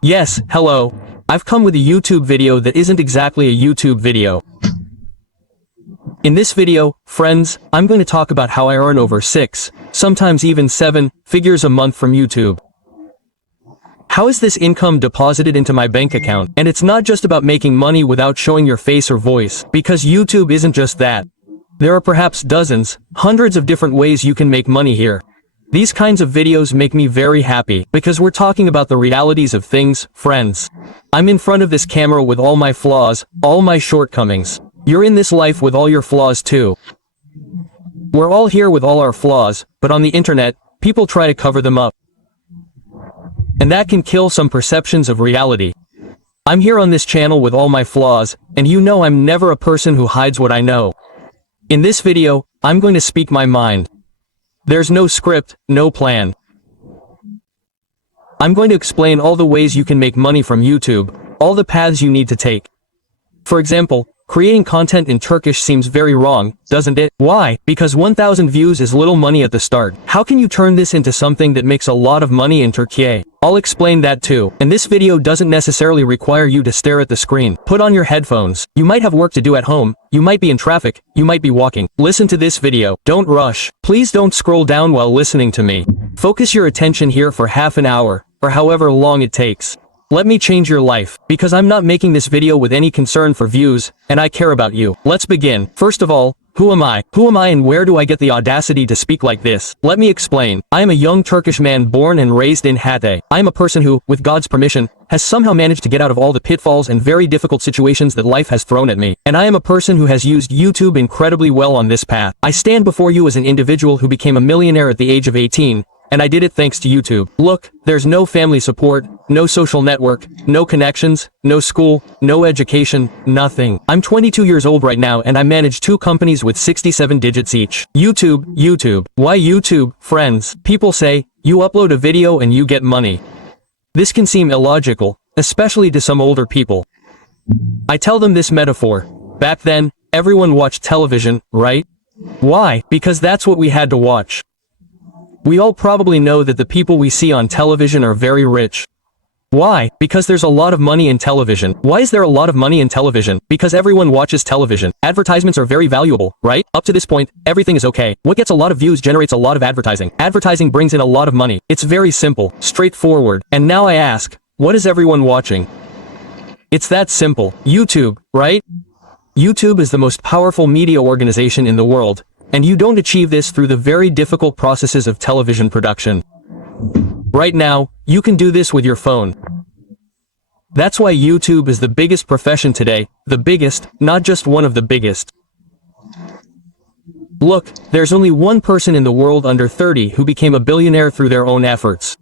Yes, hello. I've come with a YouTube video that isn't exactly a YouTube video. In this video, friends, I'm going to talk about how I earn over 6, sometimes even 7, figures a month from YouTube. How is this income deposited into my bank account? And it's not just about making money without showing your face or voice, because YouTube isn't just that. There are perhaps dozens, hundreds of different ways you can make money here. These kinds of videos make me very happy, because we're talking about the realities of things, friends. I'm in front of this camera with all my flaws, all my shortcomings. You're in this life with all your flaws too. We're all here with all our flaws, but on the internet, people try to cover them up. And that can kill some perceptions of reality. I'm here on this channel with all my flaws, and you know I'm never a person who hides what I know. In this video, I'm going to speak my mind. There's no script, no plan. I'm going to explain all the ways you can make money from YouTube, all the paths you need to take. For example, creating content in Turkish seems very wrong, doesn't it? Why? Because 1,000 views is little money at the start. How can you turn this into something that makes a lot of money in Turkey? I'll explain that too. And this video doesn't necessarily require you to stare at the screen. Put on your headphones. You might have work to do at home. You might be in traffic. You might be walking. Listen to this video. Don't rush. Please don't scroll down while listening to me. Focus your attention here for half an hour, or however long it takes. Let me change your life, because I'm not making this video with any concern for views, and I care about you. Let's begin. First of all, who am I? Who am I and where do I get the audacity to speak like this? Let me explain. I am a young Turkish man born and raised in Hatay. I am a person who, with God's permission, has somehow managed to get out of all the pitfalls and very difficult situations that life has thrown at me. And I am a person who has used YouTube incredibly well on this path. I stand before you as an individual who became a millionaire at the age of 18. And I did it thanks to YouTube. Look, there's no family support, no social network, no connections, no school, no education, nothing. I'm 22 years old right now and I manage 2 companies with 67 digits each. YouTube. Why YouTube, friends? People say, you upload a video and you get money. This can seem illogical, especially to some older people. I tell them this metaphor. Back then, everyone watched television, right? Why? Because that's what we had to watch. We all probably know that the people we see on television are very rich. Why? Because there's a lot of money in television. Why is there a lot of money in television? Because everyone watches television. Advertisements are very valuable, right? Up to this point, everything is okay. What gets a lot of views generates a lot of advertising. Advertising brings in a lot of money. It's very simple, straightforward. And now I ask, what is everyone watching? It's that simple. YouTube, right? YouTube is the most powerful media organization in the world. And you don't achieve this through the very difficult processes of television production. Right now, you can do this with your phone. That's why YouTube is the biggest profession today, the biggest, not just one of the biggest. Look, there's only one person in the world under 30 who became a billionaire through their own efforts.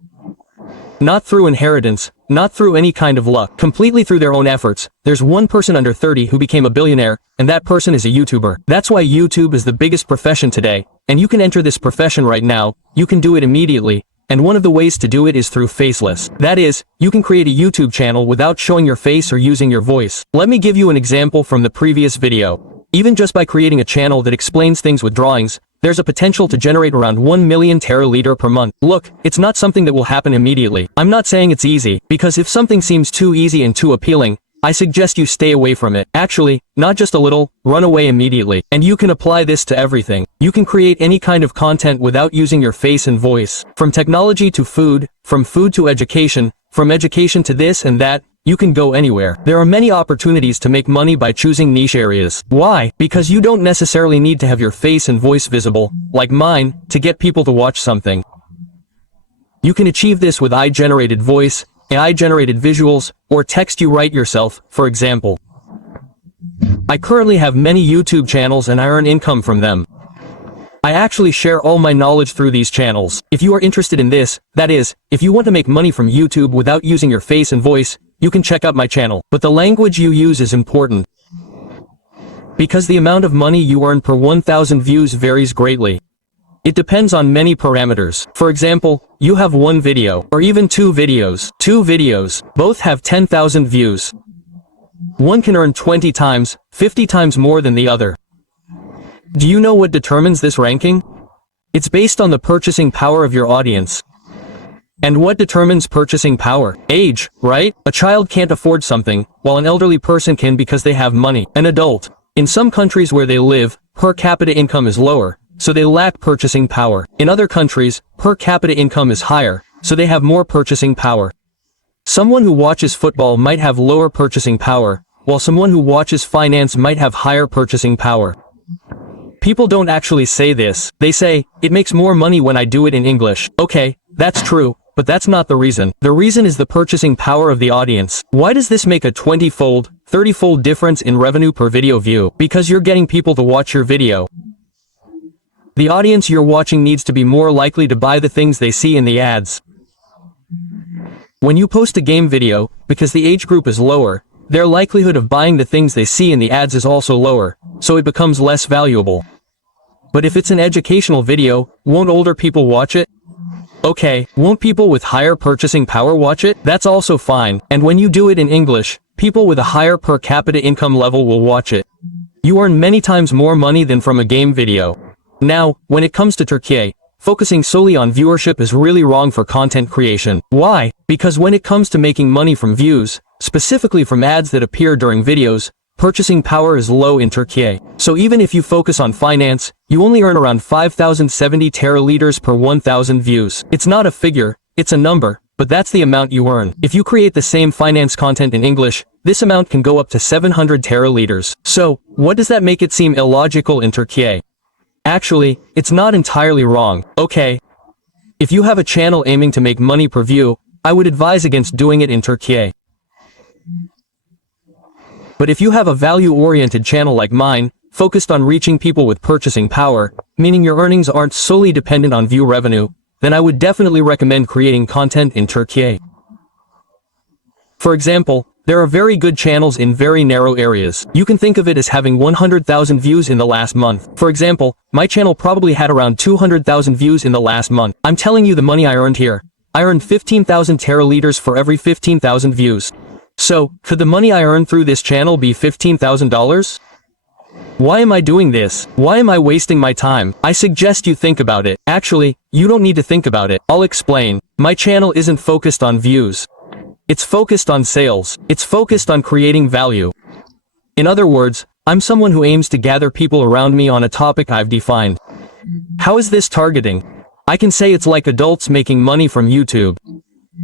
Not through inheritance, not through any kind of luck, completely through their own efforts. There's one person under 30 who became a billionaire, and that person is a YouTuber. That's why YouTube is the biggest profession today, and you can enter this profession right now. You can do it immediately, and one of the ways to do it is through faceless. That is, you can create a YouTube channel without showing your face or using your voice. Let me give you an example from the previous video. Even just by creating a channel that explains things with drawings, there's a potential to generate around 1 million teraliter per month. Look, it's not something that will happen immediately. I'm not saying it's easy, because if something seems too easy and too appealing, I suggest you stay away from it. Actually, not just a little, run away immediately. And you can apply this to everything. You can create any kind of content without using your face and voice. From technology to food, from food to education, from education to this and that, you can go anywhere. There are many opportunities to make money by choosing niche areas. Why? Because you don't necessarily need to have your face and voice visible, like mine, to get people to watch something. You can achieve this with AI-generated voice, AI-generated visuals, or text you write yourself, for example. I currently have many YouTube channels and I earn income from them. I actually share all my knowledge through these channels. If you are interested in this, that is, if you want to make money from YouTube without using your face and voice, you can check out my channel. But the language you use is important, because the amount of money you earn per 1,000 views varies greatly. It depends on many parameters. For example, you have one video, or even two videos. Both have 10,000 views. One can earn 20 times, 50 times more than the other. Do you know what determines this ranking? It's based on the purchasing power of your audience. And what determines purchasing power? Age, right? A child can't afford something, while an elderly person can because they have money. An adult. In some countries where they live, per capita income is lower, so they lack purchasing power. In other countries, per capita income is higher, so they have more purchasing power. Someone who watches football might have lower purchasing power, while someone who watches finance might have higher purchasing power. People don't actually say this. They say, it makes more money when I do it in English. Okay, that's true, but that's not the reason. The reason is the purchasing power of the audience. Why does this make a 20-fold, 30-fold difference in revenue per video view? Because you're getting people to watch your video. The audience you're watching needs to be more likely to buy the things they see in the ads. When you post a game video, because the age group is lower, their likelihood of buying the things they see in the ads is also lower, so it becomes less valuable. But if it's an educational video, won't older people watch it? Okay, won't people with higher purchasing power watch it? That's also fine, and when you do it in English, people with a higher per capita income level will watch it. You earn many times more money than from a game video. Now, when it comes to Turkey, focusing solely on viewership is really wrong for content creation. Why? Because when it comes to making money from views, specifically from ads that appear during videos, purchasing power is low in Turkey. So even if you focus on finance, you only earn around 5,070 teraliters per 1,000 views. It's not a figure, it's a number, but that's the amount you earn. If you create the same finance content in English, this amount can go up to 700 teraliters. So, what does that make it seem illogical in Turkey? Actually, it's not entirely wrong, okay? If you have a channel aiming to make money per view, I would advise against doing it in Turkey. But if you have a value-oriented channel like mine, focused on reaching people with purchasing power, meaning your earnings aren't solely dependent on view revenue, then I would definitely recommend creating content in Turkey. For example, there are very good channels in very narrow areas. You can think of it as having 100,000 views in the last month. For example, my channel probably had around 200,000 views in the last month. I'm telling you the money I earned here. I earned 15,000 teraliters for every 15,000 views. So, could the money I earned through this channel be $15,000? Why am I doing this? Why am I wasting my time? I suggest you think about it. Actually, you don't need to think about it. I'll explain. My channel isn't focused on views. It's focused on sales. It's focused on creating value. In other words, I'm someone who aims to gather people around me on a topic I've defined. How is this targeting? I can say it's like adults making money from YouTube.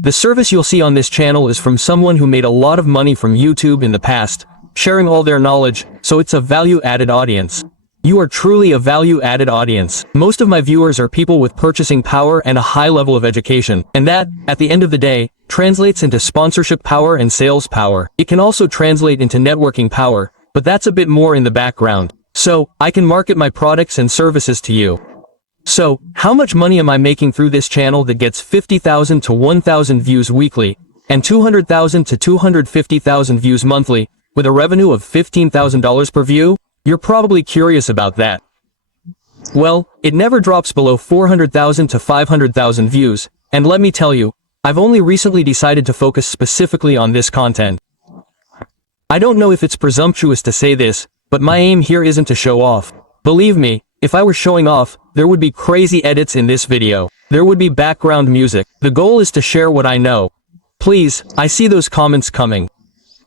The service you'll see on this channel is from someone who made a lot of money from YouTube in the past, sharing all their knowledge, so it's a value-added audience. You are truly a value-added audience. Most of my viewers are people with purchasing power and a high level of education, and that, at the end of the day, translates into sponsorship power and sales power. It can also translate into networking power, but that's a bit more in the background. So, I can market my products and services to you. So, how much money am I making through this channel that gets 50,000 to 1,000 views weekly, and 200,000 to 250,000 views monthly, with a revenue of $15,000 per view? You're probably curious about that. Well, it never drops below 400,000 to 500,000 views, and let me tell you, I've only recently decided to focus specifically on this content. I don't know if it's presumptuous to say this, but my aim here isn't to show off. Believe me, if I were showing off, there would be crazy edits in this video. There would be background music. The goal is to share what I know. Please, I see those comments coming.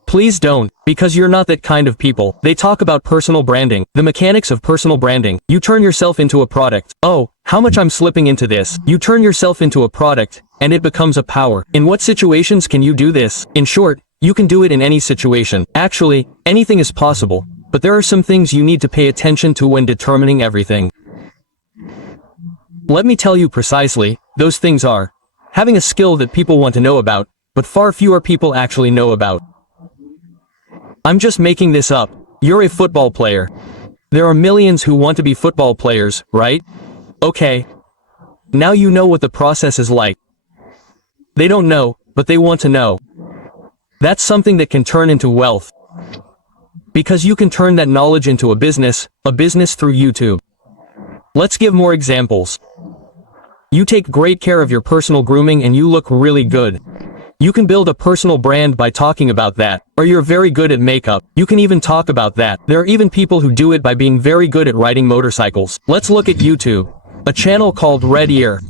Please don't, because you're not that kind of people. They talk about personal branding, the mechanics of personal branding. You turn yourself into a product. Oh, how much I'm slipping into this. You turn yourself into a product, and it becomes a power. In what situations can you do this? In short, you can do it in any situation. Actually, anything is possible. But there are some things you need to pay attention to when determining everything. Let me tell you precisely, those things are having a skill that people want to know about, but far fewer people actually know about. I'm just making this up. You're a football player. There are millions who want to be football players, right? Okay. Now you know what the process is like. They don't know, but they want to know. That's something that can turn into wealth. Because you can turn that knowledge into a business through YouTube. Let's give more examples. You take great care of your personal grooming and you look really good. You can build a personal brand by talking about that. Or you're very good at makeup. You can even talk about that. There are even people who do it by being very good at riding motorcycles. Let's look at YouTube. A channel called Red Ear.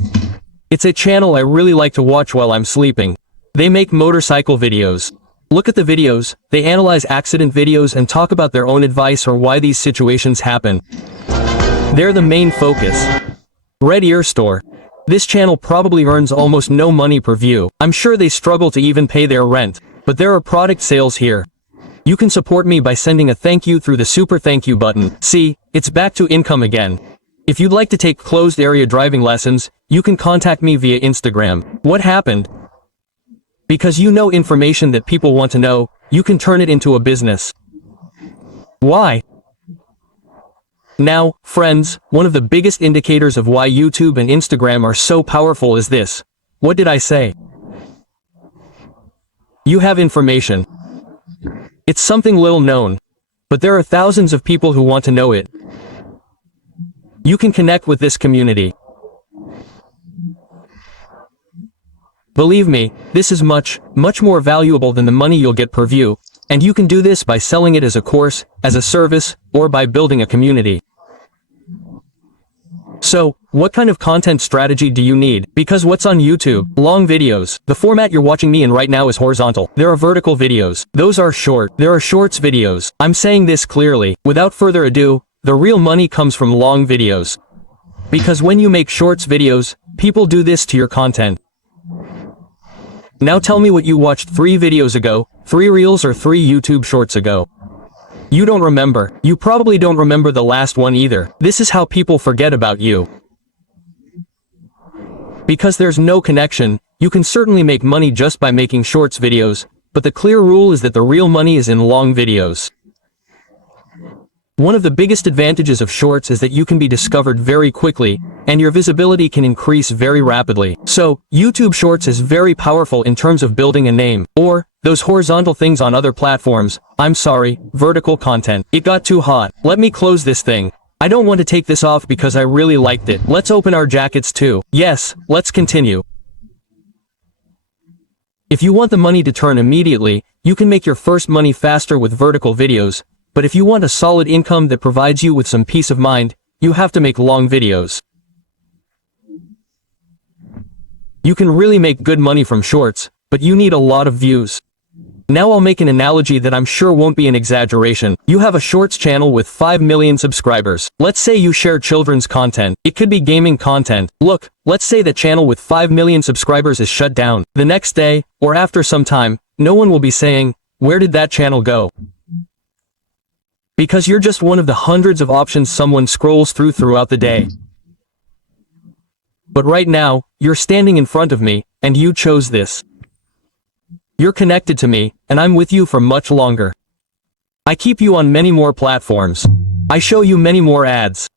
It's a channel I really like to watch while I'm sleeping. They make motorcycle videos. Look at the videos, they analyze accident videos and talk about their own advice or why these situations happen. They're the main focus. Red Ear Store. This channel probably earns almost no money per view. I'm sure they struggle to even pay their rent, but there are product sales here. You can support me by sending a thank you through the super thank you button. See, it's back to income again. If you'd like to take closed area driving lessons, you can contact me via Instagram. What happened? Because you know information that people want to know, you can turn it into a business. Why? Now, friends, one of the biggest indicators of why YouTube and Instagram are so powerful is this. What did I say? You have information. It's something little known, but there are thousands of people who want to know it. You can connect with this community. Believe me, this is much more valuable than the money you'll get per view, and you can do this by selling it as a course, as a service, or by building a community. So, what kind of content strategy do you need? Because what's on YouTube? Long videos. The format you're watching me in right now is horizontal. There are vertical videos. Those are short. There are shorts videos. I'm saying this clearly. Without further ado, the real money comes from long videos. Because when you make shorts videos, people do this to your content. Now tell me what you watched 3 videos ago, 3 reels or 3 YouTube shorts ago. You don't remember. You probably don't remember the last one either. This is how people forget about you. Because there's no connection, you can certainly make money just by making shorts videos, but the clear rule is that the real money is in long videos. One of the biggest advantages of shorts is that you can be discovered very quickly, and your visibility can increase very rapidly. So, YouTube Shorts is very powerful in terms of building a name, or, those horizontal things on other platforms, I'm sorry, vertical content. It got too hot. Let me close this thing. I don't want to take this off because I really liked it. Let's open our jackets too. Yes, let's continue. If you want the money to turn immediately, you can make your first money faster with vertical videos. But if you want a solid income that provides you with some peace of mind, you have to make long videos. You can really make good money from shorts, but you need a lot of views. Now I'll make an analogy that I'm sure won't be an exaggeration. You have a shorts channel with 5 million subscribers. Let's say you share children's content. It could be gaming content. Look, let's say the channel with 5 million subscribers is shut down. The next day, or after some time, no one will be saying, "Where did that channel go?" Because you're just one of the hundreds of options someone scrolls through throughout the day. But right now, you're standing in front of me, and you chose this. You're connected to me, and I'm with you for much longer. I keep you on many more platforms. I show you many more ads.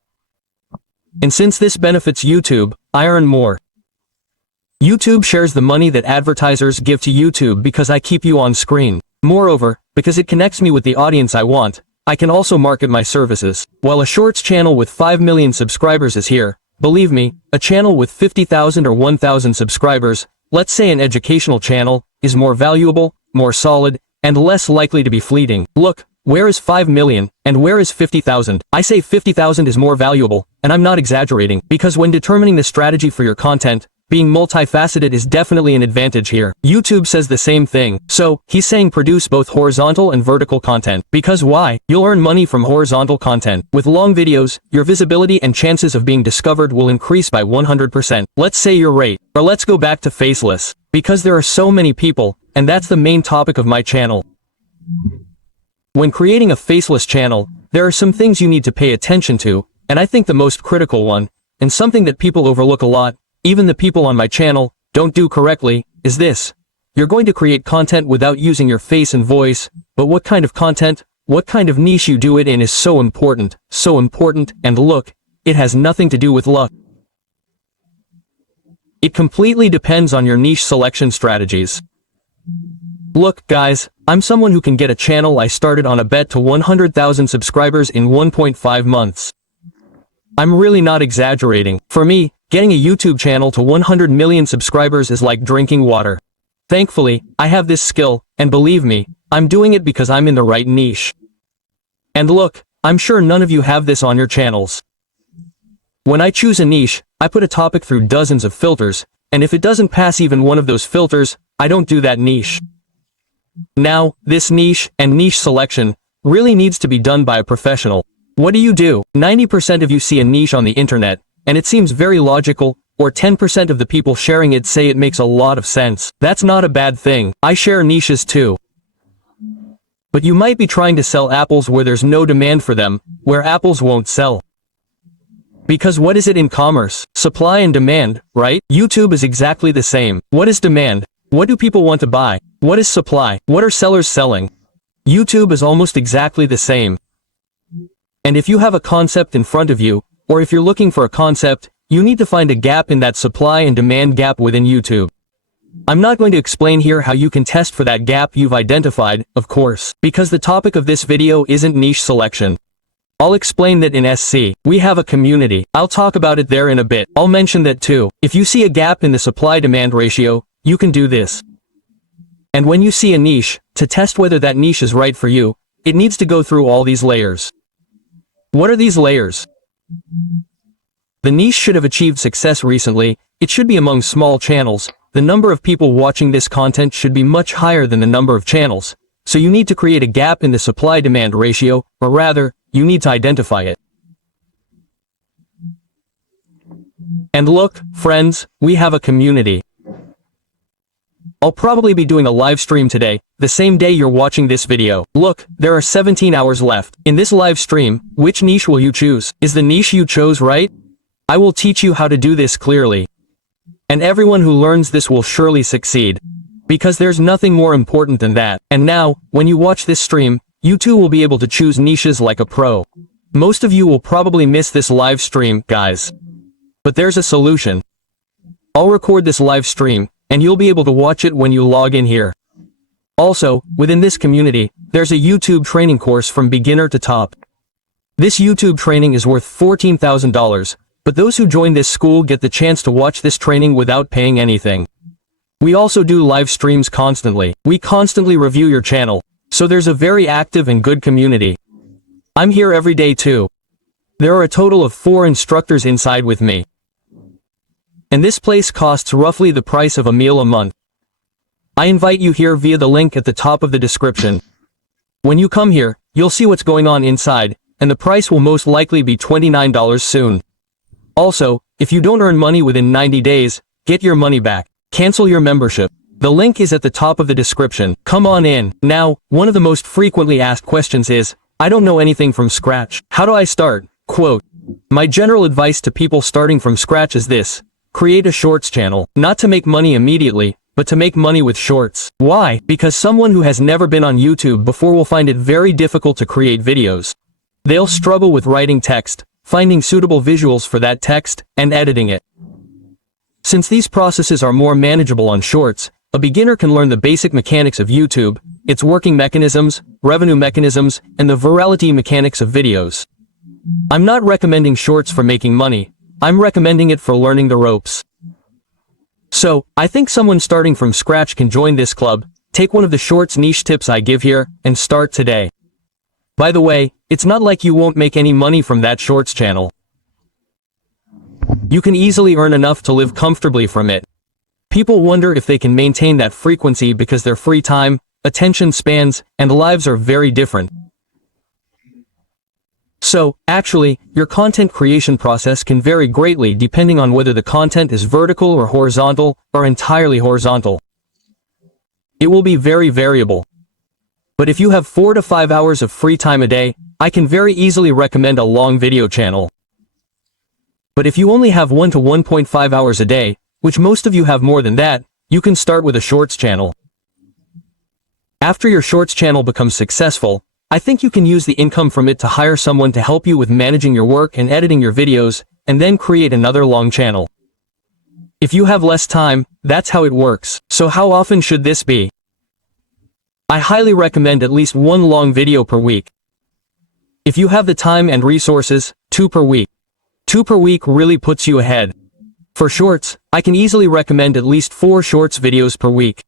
And since this benefits YouTube, I earn more. YouTube shares the money that advertisers give to YouTube because I keep you on screen. Moreover, because it connects me with the audience I want, I can also market my services. While a shorts channel with 5 million subscribers is here, believe me, a channel with 50,000 or 1,000 subscribers, let's say an educational channel, is more valuable, more solid, and less likely to be fleeting. Look, where is 5 million, and where is 50,000? I say 50,000 is more valuable, and I'm not exaggerating, because when determining the strategy for your content, being multifaceted is definitely an advantage here. YouTube says the same thing, so, he's saying produce both horizontal and vertical content. Because why? You'll earn money from horizontal content. With long videos, your visibility and chances of being discovered will increase by 100%. Let's say you're right. Or let's go back to faceless. Because there are so many people, and that's the main topic of my channel. When creating a faceless channel, there are some things you need to pay attention to, and I think the most critical one, and something that people overlook a lot, even the people on my channel, don't do correctly, is this. You're going to create content without using your face and voice, but what kind of content, what kind of niche you do it in is so important, and look, it has nothing to do with luck. It completely depends on your niche selection strategies. Look, guys, I'm someone who can get a channel I started on a bet to 100,000 subscribers in 1.5 months. I'm really not exaggerating. For me, getting a YouTube channel to 100 million subscribers is like drinking water. Thankfully, I have this skill, and believe me, I'm doing it because I'm in the right niche. And look, I'm sure none of you have this on your channels. When I choose a niche, I put a topic through dozens of filters, and if it doesn't pass even one of those filters, I don't do that niche. Now, this niche and niche selection really needs to be done by a professional. What do? 90% of you see a niche on the internet, and it seems very logical, or 10% of the people sharing it say it makes a lot of sense. That's not a bad thing. I share niches too. But you might be trying to sell apples where there's no demand for them, where apples won't sell. Because what is it in commerce? Supply and demand, right? YouTube is exactly the same. What is demand? What do people want to buy? What is supply? What are sellers selling? YouTube is almost exactly the same. And if you have a concept in front of you, or if you're looking for a concept, you need to find a gap in that supply and demand gap within YouTube. I'm not going to explain here how you can test for that gap you've identified, of course, because the topic of this video isn't niche selection. I'll explain that in SC. We have a community. I'll talk about it there in a bit. I'll mention that too. If you see a gap in the supply-demand ratio, you can do this. And when you see a niche, to test whether that niche is right for you, it needs to go through all these layers. What are these layers? The niche should have achieved success recently. It should be among small channels. The number of people watching this content should be much higher than the number of channels. So you need to create a gap in the supply-demand ratio, or rather, you need to identify it. And look, friends, we have a community. I'll probably be doing a live stream today, the same day you're watching this video. Look, there are 17 hours left. In this live stream, which niche will you choose? Is the niche you chose right? I will teach you how to do this clearly. And everyone who learns this will surely succeed. Because there's nothing more important than that. And now, when you watch this stream, you too will be able to choose niches like a pro. Most of you will probably miss this live stream, guys. But there's a solution. I'll record this live stream, and you'll be able to watch it when you log in here. Also, within this community, there's a YouTube training course from beginner to top. This YouTube training is worth $14,000, but those who join this school get the chance to watch this training without paying anything. We also do live streams constantly. We constantly review your channel, so there's a very active and good community. I'm here every day too. There are a total of 4 instructors inside with me. And this place costs roughly the price of a meal a month. I invite you here via the link at the top of the description. When you come here, you'll see what's going on inside, and the price will most likely be $29 soon. Also, if you don't earn money within 90 days, get your money back. Cancel your membership. The link is at the top of the description. Come on in. Now, one of the most frequently asked questions is, I don't know anything from scratch. How do I start? Quote, my general advice to people starting from scratch is this. Create a shorts channel. Not to make money immediately, but to make money with shorts. Why? Because someone who has never been on YouTube before will find it very difficult to create videos. They'll struggle with writing text, finding suitable visuals for that text, and editing it. Since these processes are more manageable on shorts, a beginner can learn the basic mechanics of YouTube, its working mechanisms, revenue mechanisms, and the virality mechanics of videos. I'm not recommending shorts for making money. I'm recommending it for learning the ropes. So, I think someone starting from scratch can join this club, take one of the shorts niche tips I give here, and start today. By the way, it's not like you won't make any money from that shorts channel. You can easily earn enough to live comfortably from it. People wonder if they can maintain that frequency because their free time, attention spans, and lives are very different. So, actually, your content creation process can vary greatly depending on whether the content is vertical or horizontal, or entirely horizontal. It will be very variable. But if you have 4 to 5 hours of free time a day, I can very easily recommend a long video channel. But if you only have 1 to 1.5 hours a day, which most of you have more than that, you can start with a shorts channel. After your shorts channel becomes successful, I think you can use the income from it to hire someone to help you with managing your work and editing your videos, and then create another long channel. If you have less time, that's how it works. So how often should this be? I highly recommend at least 1 long video per week. If you have the time and resources, 2 per week. 2 per week really puts you ahead. For shorts, I can easily recommend at least 4 shorts videos per week.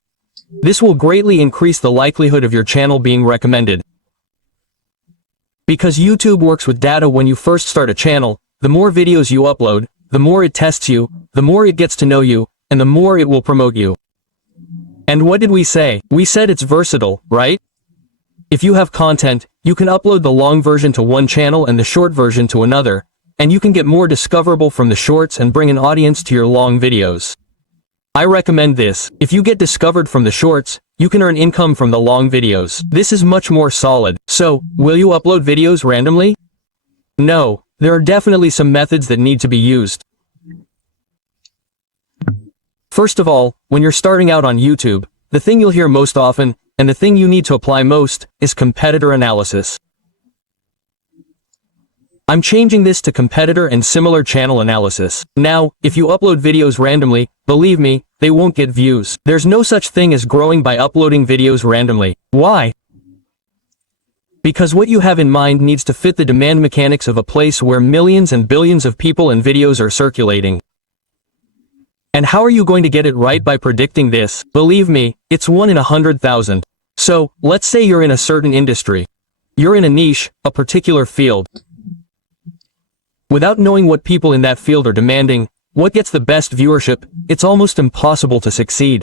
This will greatly increase the likelihood of your channel being recommended. Because YouTube works with data when you first start a channel, the more videos you upload, the more it tests you, the more it gets to know you, and the more it will promote you. And what did we say? We said it's versatile, right? If you have content, you can upload the long version to one channel and the short version to another, and you can get more discoverable from the shorts and bring an audience to your long videos. I recommend this. If you get discovered from the shorts, you can earn income from the long videos. This is much more solid. So, will you upload videos randomly? No, there are definitely some methods that need to be used. First of all, when you're starting out on YouTube, the thing you'll hear most often, and the thing you need to apply most, is competitor analysis. I'm changing this to competitor and similar channel analysis. Now, if you upload videos randomly, believe me, they won't get views. There's no such thing as growing by uploading videos randomly. Why? Because what you have in mind needs to fit the demand mechanics of a place where millions and billions of people and videos are circulating. And how are you going to get it right by predicting this? Believe me, it's 1 in 100,000. So, let's say you're in a certain industry. You're in a niche, a particular field. Without knowing what people in that field are demanding, what gets the best viewership, it's almost impossible to succeed.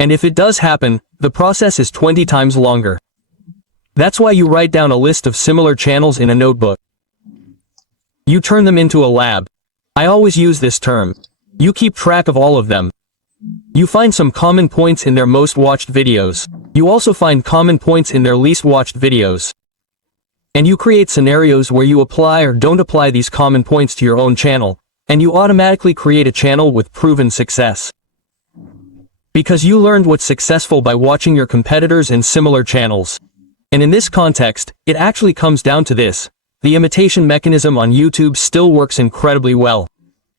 And if it does happen, the process is 20 times longer. That's why you write down a list of similar channels in a notebook. You turn them into a lab. I always use this term. You keep track of all of them. You find some common points in their most watched videos. You also find common points in their least watched videos. And you create scenarios where you apply or don't apply these common points to your own channel, and you automatically create a channel with proven success. Because you learned what's successful by watching your competitors in similar channels. And in this context, it actually comes down to this. The imitation mechanism on YouTube still works incredibly well.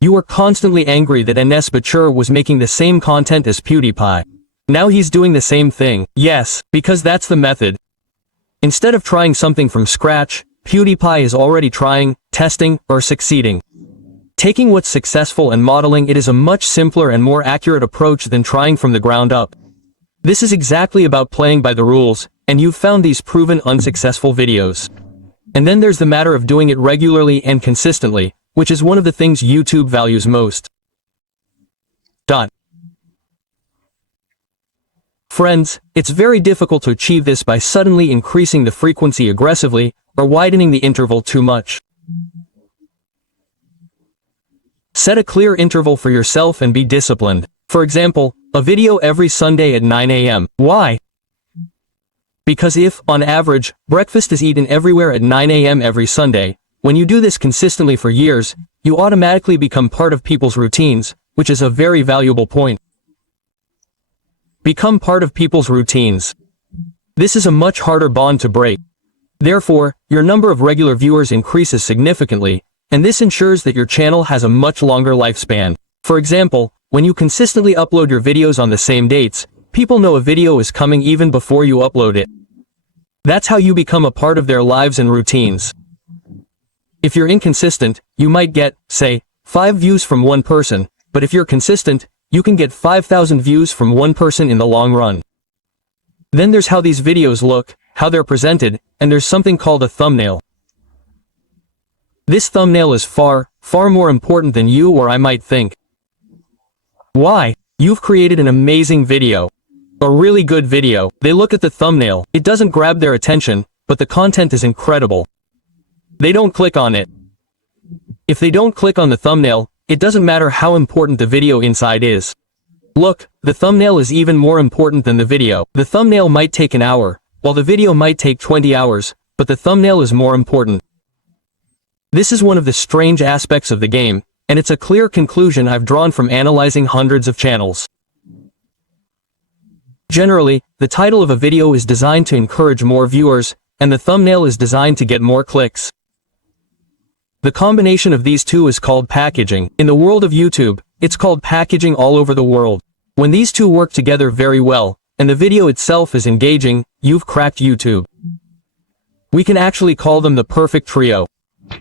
You were constantly angry that Enes Batur was making the same content as PewDiePie. Now he's doing the same thing. Yes, because that's the method. Instead of trying something from scratch, PewDiePie is already trying, testing, or succeeding. Taking what's successful and modeling it is a much simpler and more accurate approach than trying from the ground up. This is exactly about playing by the rules, and you've found these proven unsuccessful videos. And then there's the matter of doing it regularly and consistently, which is one of the things YouTube values most. Friends, it's very difficult to achieve this by suddenly increasing the frequency aggressively, or widening the interval too much. Set a clear interval for yourself and be disciplined. For example, a video every Sunday at 9 a.m. Why? Because if, on average, breakfast is eaten everywhere at 9 a.m. every Sunday, when you do this consistently for years, you automatically become part of people's routines, which is a very valuable point. Become part of people's routines. This is a much harder bond to break. Therefore, your number of regular viewers increases significantly, and this ensures that your channel has a much longer lifespan. For example, when you consistently upload your videos on the same dates, people know a video is coming even before you upload it. That's how you become a part of their lives and routines. If you're inconsistent, you might get, say, 5 views from one person, but if you're consistent, you can get 5,000 views from one person in the long run. Then there's how these videos look, how they're presented, and there's something called a thumbnail. This thumbnail is far, far more important than you or I might think. Why? You've created an amazing video. A really good video. They look at the thumbnail. It doesn't grab their attention, but the content is incredible. They don't click on it. If they don't click on the thumbnail, it doesn't matter how important the video inside is. Look, the thumbnail is even more important than the video. The thumbnail might take an hour, while the video might take 20 hours, but the thumbnail is more important. This is one of the strange aspects of the game, and it's a clear conclusion I've drawn from analyzing hundreds of channels. Generally, the title of a video is designed to encourage more viewers, and the thumbnail is designed to get more clicks. The combination of these two is called packaging. In the world of YouTube, it's called packaging all over the world. When these two work together very well, and the video itself is engaging, you've cracked YouTube. We can actually call them the perfect trio.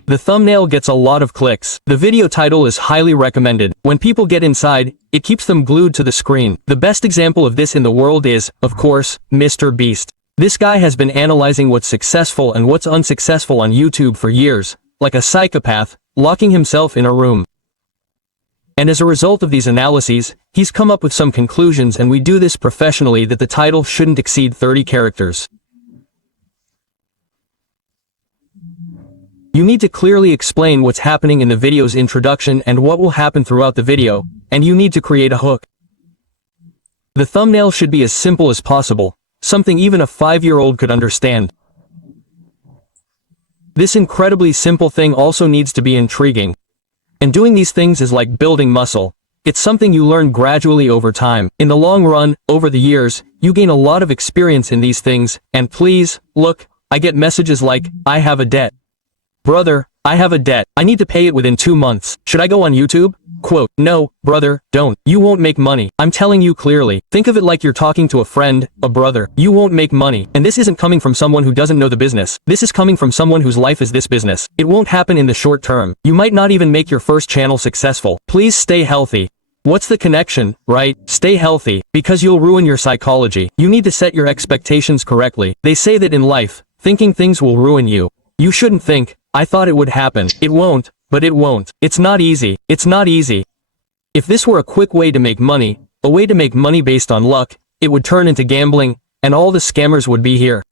The thumbnail gets a lot of clicks. The video title is highly recommended. When people get inside, it keeps them glued to the screen. The best example of this in the world is, of course, Mr. Beast. This guy has been analyzing what's successful and what's unsuccessful on YouTube for years, like a psychopath, locking himself in a room. And as a result of these analyses, he's come up with some conclusions, and we do this professionally, that the title shouldn't exceed 30 characters. You need to clearly explain what's happening in the video's introduction and what will happen throughout the video, and you need to create a hook. The thumbnail should be as simple as possible, something even a 5-year-old could understand. This incredibly simple thing also needs to be intriguing. And doing these things is like building muscle. It's something you learn gradually over time. In the long run, over the years, you gain a lot of experience in these things, and please, look, I get messages like, I have a debt. Brother, I have a debt. I need to pay it within 2 months. Should I go on YouTube? Quote, no, brother, don't. You won't make money. I'm telling you clearly. Think of it like you're talking to a friend, a brother. You won't make money. And this isn't coming from someone who doesn't know the business. This is coming from someone whose life is this business. It won't happen in the short term. You might not even make your first channel successful. Please stay healthy. What's the connection, right? Stay healthy, because you'll ruin your psychology. You need to set your expectations correctly. They say that in life, thinking things will ruin you. You shouldn't think, I thought it would happen. It won't, but it won't. It's not easy. It's not easy. If this were a quick way to make money, a way to make money based on luck, it would turn into gambling, and all the scammers would be here.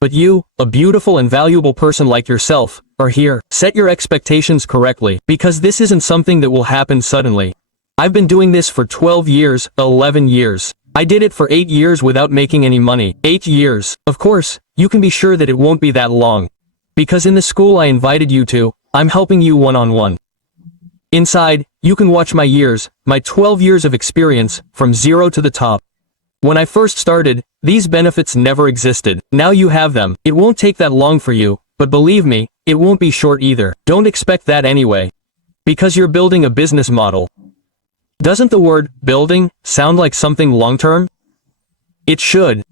But you, a beautiful and valuable person like yourself, are here. Set your expectations correctly, because this isn't something that will happen suddenly. I've been doing this for 12 years, 11 years. I did it for 8 years without making any money. 8 years. Of course, you can be sure that it won't be that long. Because in the school I invited you to, I'm helping you one-on-one. Inside, you can watch my years, my 12 years of experience, from zero to the top. When I first started, these benefits never existed. Now you have them. It won't take that long for you, but believe me, it won't be short either. Don't expect that anyway. Because you're building a business model. Doesn't the word building sound like something long-term? It should.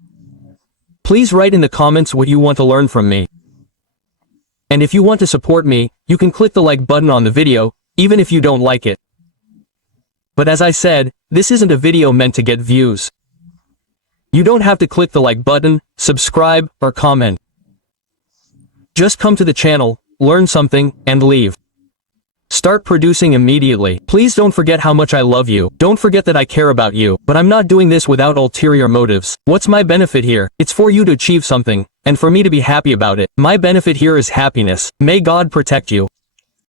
Please write in the comments what you want to learn from me. And if you want to support me, you can click the like button on the video, even if you don't like it. But as I said, this isn't a video meant to get views. You don't have to click the like button, subscribe, or comment. Just come to the channel, learn something, and leave. Start producing immediately. Please don't forget how much I love you. Don't forget that I care about you. But I'm not doing this without ulterior motives. What's my benefit here? It's for you to achieve something, and for me to be happy about it. My benefit here is happiness. May God protect you.